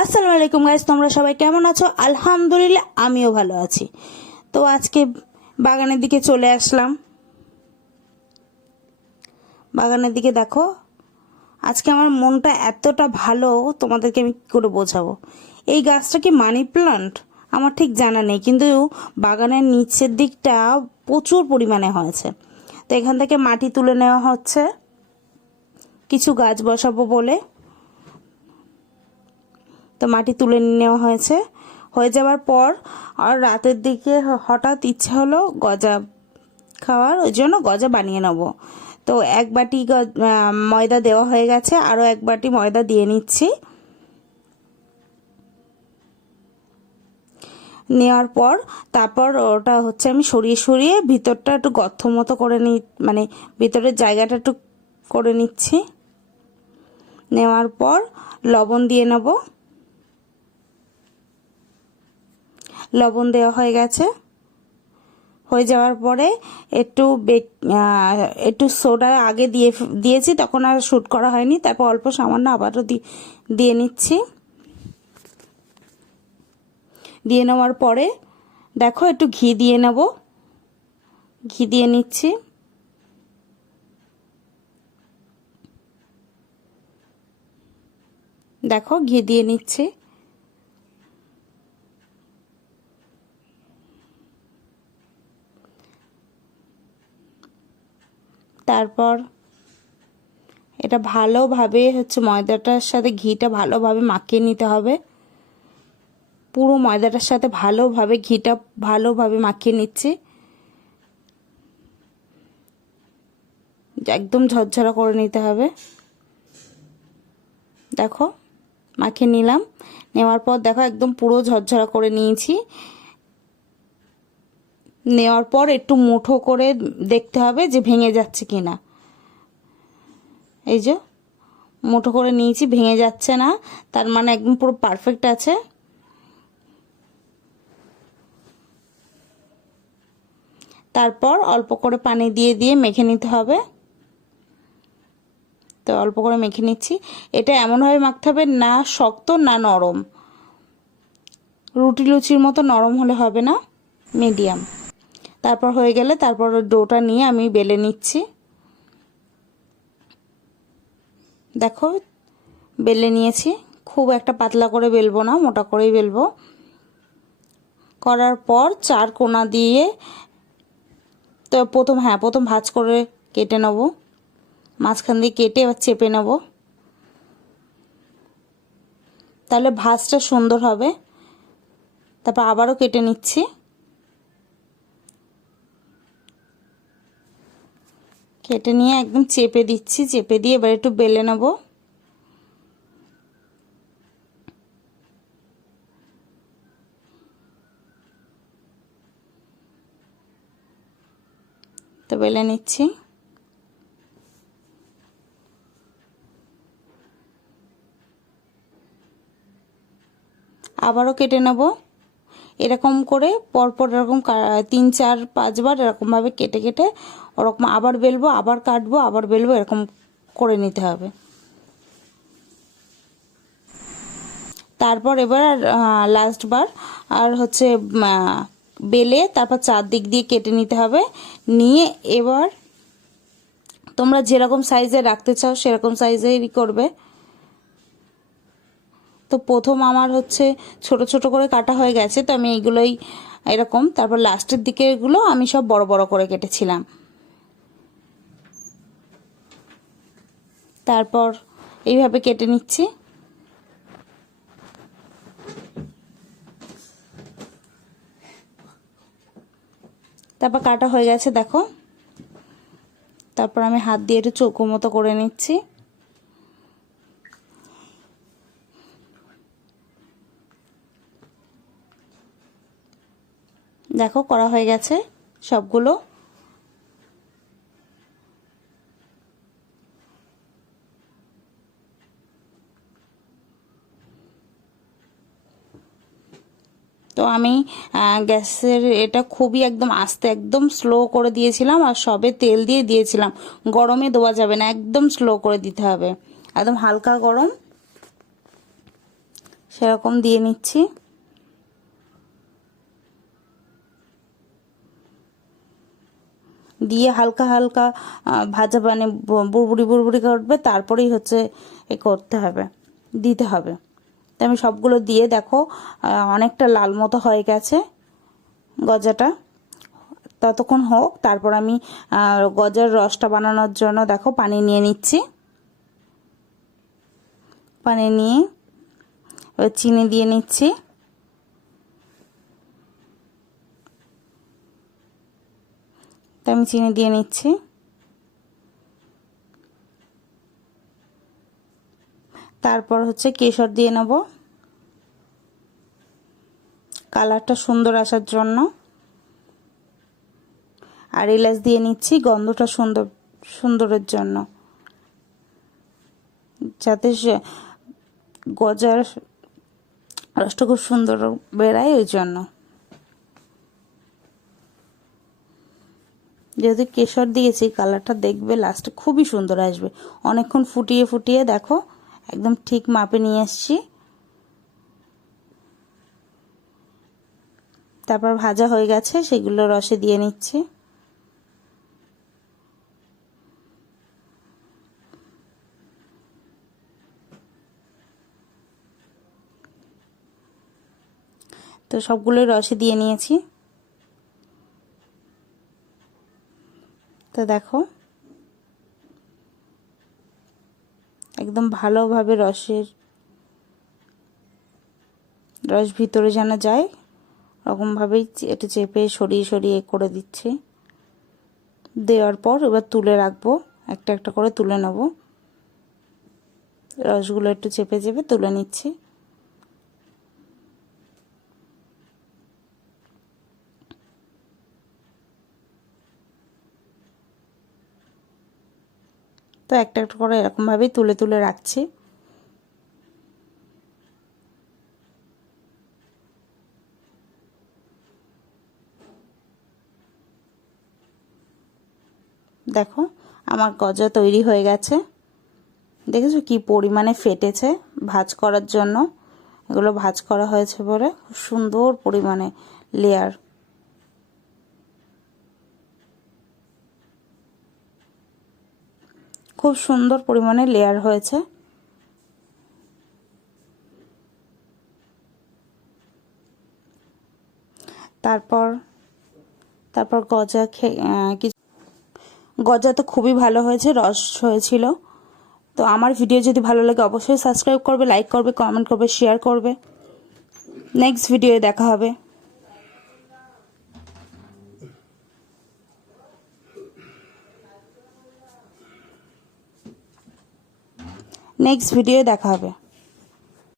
আসসালামু আলাইকুম গাইস, তোমরা সবাই কেমন আছো? আলহামদুলিল্লাহ আমিও ভালো আছি। তো আজকে বাগানের দিকে চলে আসলাম। বাগানের দিকে দেখো, আজকে আমার মনটা এতটা ভালো, তোমাদেরকে আমি কি করে বোঝাবো। এই গাছটা কি মানি প্লান্ট আমার ঠিক জানা নেই, কিন্তু বাগানের নিচের দিকটা প্রচুর পরিমাণে হয়েছে। তো এখান থেকে মাটি তুলে নেওয়া হচ্ছে কিছু গাছ বসাবো বলে। তো মাটি তুলে নেওয়া হয়েছে। হয়ে যাওয়ার পর আর রাতের দিকে হঠাৎ ইচ্ছে হলো গজা খাওয়ার, ওই জন্য গজা বানিয়ে নেব। তো এক বাটি ময়দা দেওয়া হয়ে গেছে, আরও এক বাটি ময়দা দিয়ে নিচ্ছি। নেওয়ার পর তারপর ওটা হচ্ছে আমি সরিয়ে সরিয়ে ভিতরটা একটু গর্ত মতো করে মানে ভিতরের জায়গাটা একটু করে নিচ্ছি। নেওয়ার পর লবণ দিয়ে নেব। লবণ দেওয়া হয়ে গেছে। হয়ে যাওয়ার পরে একটু সোডা আগে দিয়েছি, তখন আর শ্যুট করা হয়নি। তারপর অল্প সামান্য আবারও দিয়ে নিচ্ছি। দিয়ে নেওয়ার পরে দেখো একটু ঘি দিয়ে নেব। ঘি দিয়ে নিচ্ছি। দেখো ঘি দিয়ে নিচ্ছি। তারপর এটা ভালোভাবে হচ্ছে ময়দাটার সাথে ঘিটা ভালোভাবে মাখিয়ে নিতে হবে। পুরো ময়দাটার সাথে ভালোভাবে ঘিটা ভালোভাবে মাখিয়ে নিচ্ছি। একদম ঝরঝরা করে নিতে হবে। দেখো মাখিয়ে নিলাম। নেওয়ার পর দেখো একদম পুরো ঝরঝরা করে নিয়েছি। নেওয়ার পর একটু মুঠো করে দেখতে হবে যে ভেঙে যাচ্ছে কিনা। এই যে মুঠো করে নিয়েছি, ভেঙে যাচ্ছে না, তার মানে একদম পুরো পারফেক্ট আছে। তারপর অল্প করে পানি দিয়ে দিয়ে মেখে নিতে হবে। তো অল্প করে মেখে নিচ্ছি। এটা এমনভাবে মাখতে হবে না শক্ত না নরম, রুটি লুচির মতো নরম হলে হবে না, মিডিয়াম। তারপর হয়ে গেলে তারপর ডোটা নিয়ে আমি বেলে নিচ্ছি। দেখো বেলে নিয়েছি। খুব একটা পাতলা করে বেলবো না, মোটা করেই বেলবো। করার পর চার কোণা দিয়ে তো প্রথম ভাঁজ করে কেটে নেব। মাঝখান দিয়ে কেটে এবার চেপে নেব, তাহলে ভাঁজটা সুন্দর হবে। তারপর আবারও কেটে নিচ্ছি। কেটে নিয়ে একদম চেপে দিচ্ছি। চেপে দিয়ে এবার একটু বেলে নেব। তো বেলে নিচ্ছি। আবারও কেটে নেব। এরকম করে পরপর এরকম 3, 4, 5 বার এরকমভাবে কেটে কেটে ওরকম আবার বেলবো, আবার কাটবো, আবার বেলবো, এরকম করে নিতে হবে। তারপর এবার লাস্ট বার আর হচ্ছে বেলে তারপর চারদিক দিয়ে কেটে নিতে হবে। নিয়ে এবার তোমরা যেরকম সাইজে রাখতে চাও সেরকম সাইজেরই করবে। তো প্রথম আমার হচ্ছে ছোট ছোট করে কাটা হয়ে গেছে, তো আমি এইগুলোই এরকম। তারপর লাস্টের দিকে এগুলো আমি সব বড় বড় করে কেটেছিলাম। তারপর এইভাবে কেটে নিচ্ছি। তারপর কাটা হয়ে গেছে দেখো। তারপর আমি হাত দিয়ে একটু চৌকো মতো করে নিচ্ছি। দেখো করা হয়ে গেছে সবগুলো। তো আমি গ্যাসের এটা খুবই একদম আস্তে একদম স্লো করে দিয়েছিলাম, আর সবে তেল দিয়ে দিয়েছিলাম। গরমে দেওয়া যাবে না, একদম স্লো করে দিতে হবে, একদম হালকা গরম সেরকম দিয়ে নিচ্ছি। দিয়ে হালকা হালকা ভাজা মানে বুড়বুড়ি বুড়বুড়ি করবে, তারপরেই হচ্ছে এ করতে হবে, দিতে হবে। তো আমি সবগুলো দিয়ে দেখো অনেকটা লাল মতো হয়ে গেছে গজাটা। ততক্ষণ হোক, তারপর আমি গজার রসটা বানানোর জন্য দেখো পানি নিয়ে নিচ্ছি। পানি নিয়ে এবার চিনি দিয়ে নিচ্ছি। তো আমি চিনি দিয়ে নিচ্ছি। তারপর হচ্ছে কেশর দিয়ে নেব কালারটা সুন্দর আসার জন্য, আর এলাচ দিয়ে নিচ্ছি গন্ধটা সুন্দরের জন্য, যাতে গজার রসটা খুব সুন্দর বেরায়, ওই জন্য। যেহেতু কেশর দিয়েছি, কালারটা দেখবে লাস্টে খুবই সুন্দর আসবে। অনেকক্ষণ ফুটিয়ে ফুটিয়ে দেখো একদম ঠিক মাপে নিয়ে এসছি। তারপর ভাজা হয়ে গেছে, সেগুলো রসে দিয়ে নিচ্ছি। তো সবগুলো রসে দিয়ে নিয়েছি। তো দেখো একদম ভালোভাবে রস ভিতরে যেন যায়, ওরকমভাবেই এটা চেপে সরিয়ে সরিয়ে করে দিচ্ছি। দেওয়ার পর এবার তুলে রাখবো, একটা একটা করে তুলে নেব। রসগুলো একটু চেপে চেপে তুলে নিচ্ছি। তো একটা একটা করে এরকমভাবেই তুলে তুলে রাখছি। দেখো আমার গজা তৈরি হয়ে গেছে। দেখেছো কি পরিমাণে ফেটেছে ভাজ করার জন্য। এগুলো ভাজ করা হয়েছে বলে খুব সুন্দর পরিমাণে লেয়ার। খুব সুন্দর পরিমাণে লেয়ার হয়েছে। তারপর গজা তো খুবই ভালো হয়েছে, রস হয়েছিল। তো আমার ভিডিও যদি ভালো লাগে অবশ্যই সাবস্ক্রাইব করবে, লাইক করবে, কমেন্ট করবে, শেয়ার করবে। নেক্সট ভিডিওয়ে দেখা হবে। নেক্সট ভিডিওয়ে দেখা হবে।